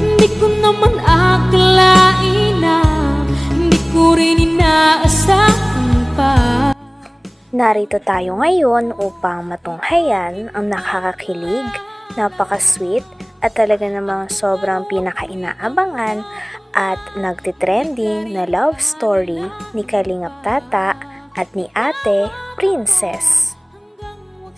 Hindi ko naman akalain na hindi ko rin inaasahan pa. Narito tayo ngayon upang matunghayan ang nakakakilig, napaka-sweet at talaga namang sobrang pinaka-inaabangan at nagtitrending na love story ni Kalingap Tata at ni Ate Princess.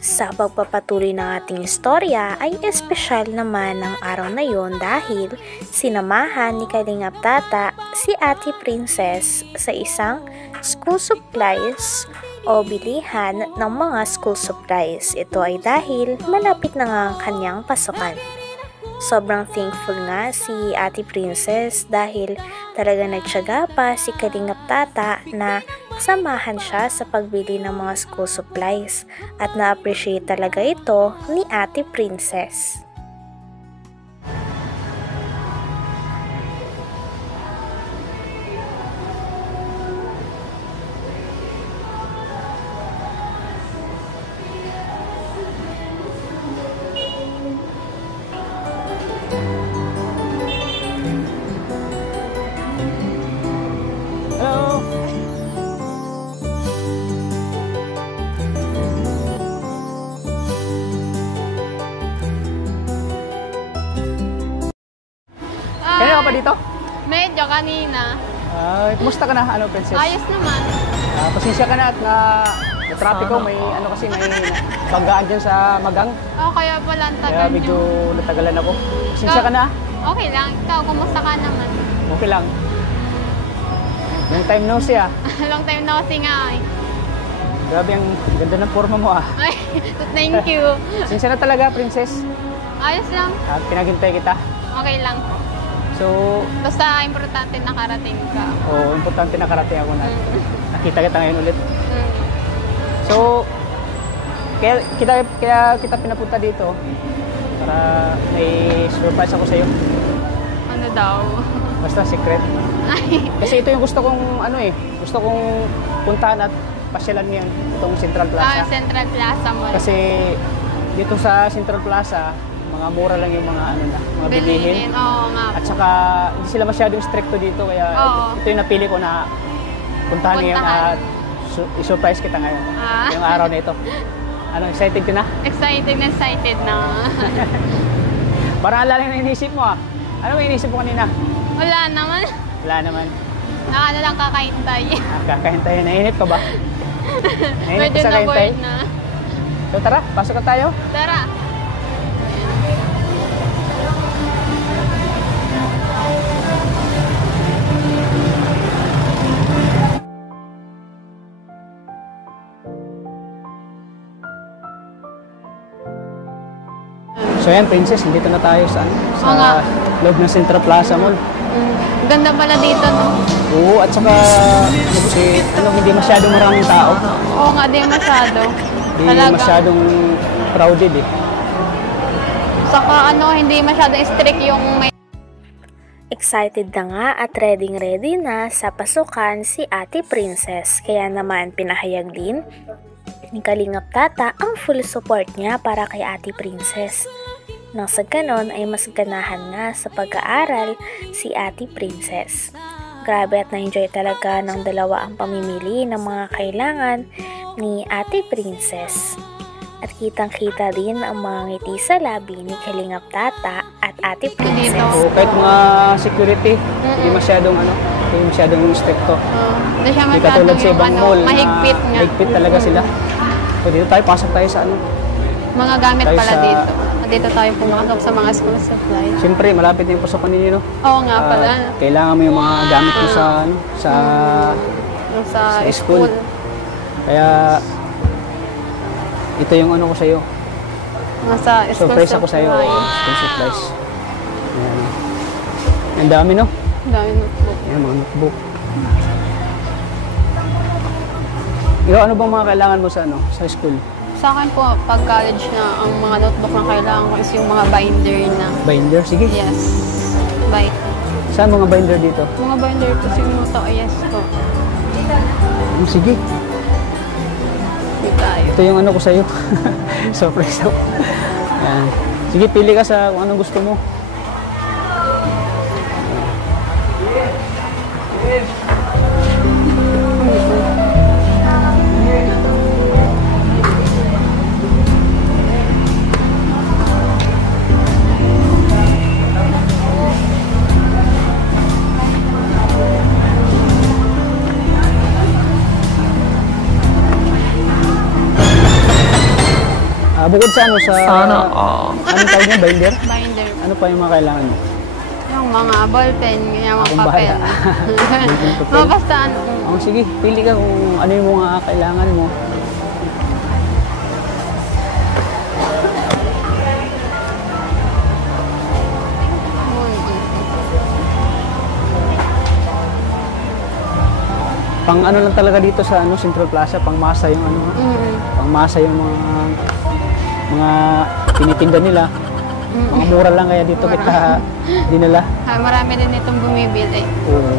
Sa pagpapatuloy ng ating istorya ay espesyal naman ang araw na yon dahil sinamahan ni Kalingap Tata si Ate Princess sa isang school supplies o bilihan ng mga school supplies. Ito ay dahil malapit na nga ang kanyang pasukan. Sobrang thankful nga si Ate Princess dahil talaga nagtiyaga pa si Kalingap Tata na samahan siya sa pagbili ng mga school supplies at na-appreciate talaga ito ni Ate Princess. Kaya ka pa dito? Medyo kanina. Kumusta ka na, Princess? Ayos naman. Pasensya ka na at na traffic ko, may banggaan dyan sa Magang. Kaya pala ang Kaya tagal medyo nyo. natagalan ako. Pasensya ka na. Okay lang. Ikaw, kumusta ka naman? Okay lang. Long time no see Long time no see nga eh. Grabe ang ganda ng forma mo Ay, thank you. Pasensya na talaga, Princess. Ayos lang. At pinaghintay kita. Okay lang. So, Basta importante nakarating ka. importante na karating ako na. Nakita kita ngayon ulit. So, kaya kita pinapunta dito para may surprise ako sa iyo. Ano daw? Basta secret. Kasi ito yung gusto kong gusto kong puntahan at pasyalan niyan itong Central Plaza. Central Plaza mo. Kasi dito sa Central Plaza, mga mura lang yung mga mga bilihin. Oo nga. At saka hindi sila masyadong stricto dito kaya ito yung napili ko na puntahan ngayon at i-surprise kita ngayon. Yung araw na ito. Excited ka na? Excited na. Parang alala na inisip mo Ano may inisip mo kanina? Wala naman. Wala naman. Lang kakahintay. Kakahintay. Nainip ka ba? Medyo na-bored na. So tara, pasok na tayo. Tara. So yan, Princess, dito na tayo sa loob ng Central Plaza Mall. Ganda pala dito, no? Oo, at saka hindi masyadong maraming tao. Oo nga, di masyado. Hindi masyadong crowded Saka hindi masyadong strict yung may... Excited na nga at ready na sa pasukan si Ate Princess. Kaya naman pinahayag din ni Kalingap Tata ang full support niya para kay Ate Princess. Nang sa ganon ay mas ganahan nga sa pag-aaral si Ate Princess. Grabe at na-enjoy talaga ng dalawa ang pamimili ng mga kailangan ni Ate Princess. At kitang-kita din ang mga ngiti sa labi ni Kalingap Tata at Ate Princess. Kahit mga security, hindi masyadong stricto. Hindi siya masyadong yung mahigpit nga. Mahigpit talaga sila. So dito tayo, pasok tayo sa mga gamit pala dito. Dito tayo pumasok sa mga school supplies. Siyempre, malapit na yung pasukan ninyo, no? Oo nga pala. Kailangan mo yung mga gamit mo sa school. Kaya, ito yung ko sa'yo. Sa school surprise ako sa'yo. School supplies. Ayan. Ang dami, no? Ang dami notebook. Ayan, mga notebook. Ikaw, ano bang mga kailangan mo sa school? Sa akin po, pag college na, ang mga notebook na kailangan ko is yung mga binder na. Binder? Sige. Yes. Bye. Saan mga binder dito? Mga binder po yung Moto. Yes po. Sige. Dito tayo. Ito yung ko sa'yo. Surprise ako. Sige, pili ka sa kung anong gusto mo. Bukod sa ano, sa... Anong tawag niya? Binder? Binder. Ano pa yung mga kailangan mo? Yung mga ballpen, ganyan, mga Akong papel. bahala. Mga basta ano. Oh, sige, pili ka kung ano yung mga kailangan mo. Pang ano lang talaga dito sa ano Central Plaza, pang masa yung ano ha. Pang masa yung mga tinitinda nila. Mga mura lang kaya dito kita dinala. Marami din itong bumibili. Oo.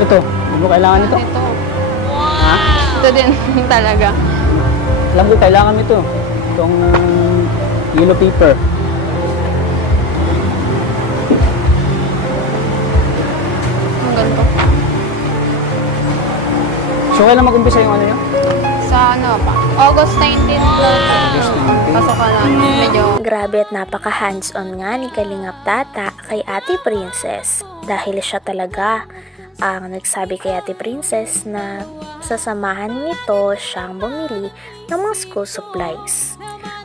Ito, hindi mo kailangan ito? Ito. Ha? Ito din talaga. Alam ko kailangan mo ito. Itong yellow paper. Ang ganito. So, kailan mag-umpisa yung ano yun? Sa ano pa? August 19 pasok ka na. Medyo Grabe at napaka hands-on nga ni Kalingap Tata kay Ate Princess dahil siya talaga ang nagsabi kay Ate Princess na sasamahan nito siyang bumili ng mga school supplies.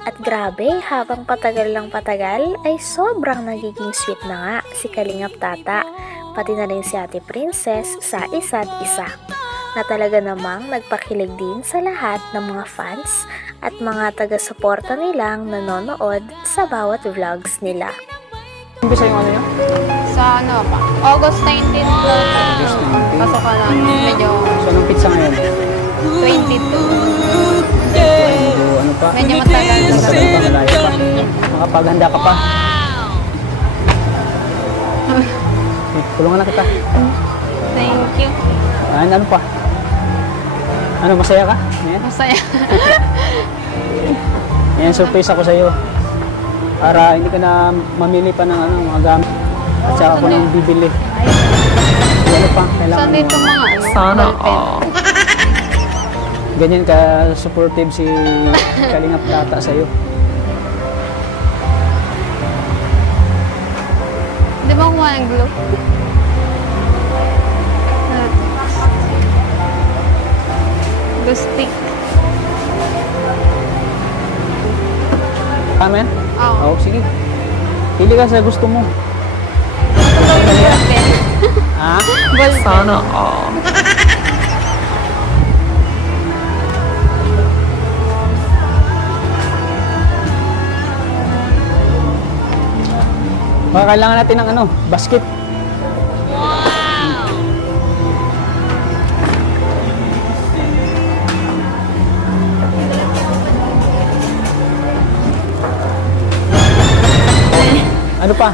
At grabe, habang patagal lang patagal ay sobrang nagiging sweet na nga si Kalingap Tata, pati na rin si Ate Princess sa isa't isa, na talaga namang nagpakilig din sa lahat ng mga fans at mga taga-suporta nilang nanonood sa bawat vlogs nila. Umpisa yung ano yun? sa ano pa? August 19 pasok ka na. Medyo So, anong pizza ngayon? 22. Medyo ano pa? Medyo matagal na Matagal pa, malayo pa. Makapaghanda ka pa. Tulungan na kita. Thank you. Ano pa? Ano, masaya ka? Ayan. Masaya. Ayan, surprise ako sa'yo. Para hindi ka na mamili pa ng ano, mga gamit. At saka ako nang bibili. Ano pa? Kailangan Saan dito mga ano? Sana ballpen? ganyan ka supportive si Kalingap Tata sa'yo. Di ba kumuha ng glue? Glue stick. Tama yan? Oo. Oo, sige. Pili ka sa gusto mo. Ballpen. Ha? Ballpen. Sana all. Baka kailangan natin ng ano, basket. Ano pa?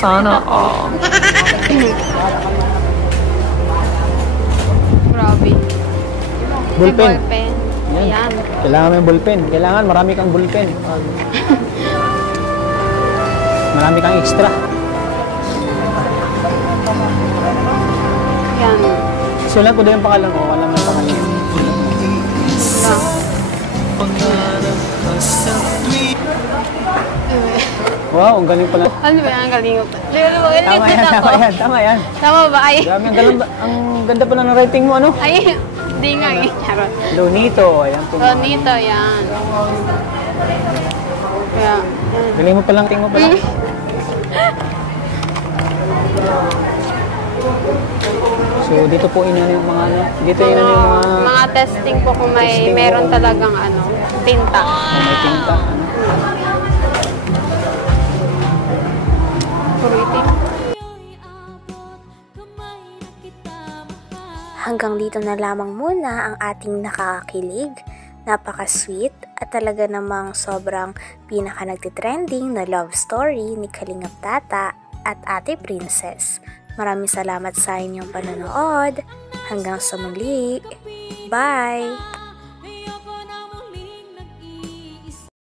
Sana all. Grabe. Ballpen. May ballpen. Ayan. Kailangan mo yung ballpen. Kailangan marami kang ballpen. Marami kang extra. Ayan. Sulat ko din yung pangalan ko. Alam mo yung pangalan. Wow, ang galing pala. Ano ba yan? Ang galing. Tama yan, tama yan, tama yan. Tama ba? Ay. Grabe, ang ganda pala ng writing mo, ano? Ay. Di nga eh. Charot. Lonito, ayan po. Bonito yan. Kaya. Galing mo palang, tingin mo pala. So, dito po yun yung mga, dito yun yung mga, Mga testing po kung may Testing meron po. talagang ano, tinta. may tinta, ano. Puro itim. Hanggang dito na lamang muna ang ating nakakakilig, napaka-sweet at talaga namang sobrang pinaka nagtitrending na love story ni Kalingap Tata at Ate Princess. Maraming salamat sa inyong panonood. Hanggang sa muli. Bye!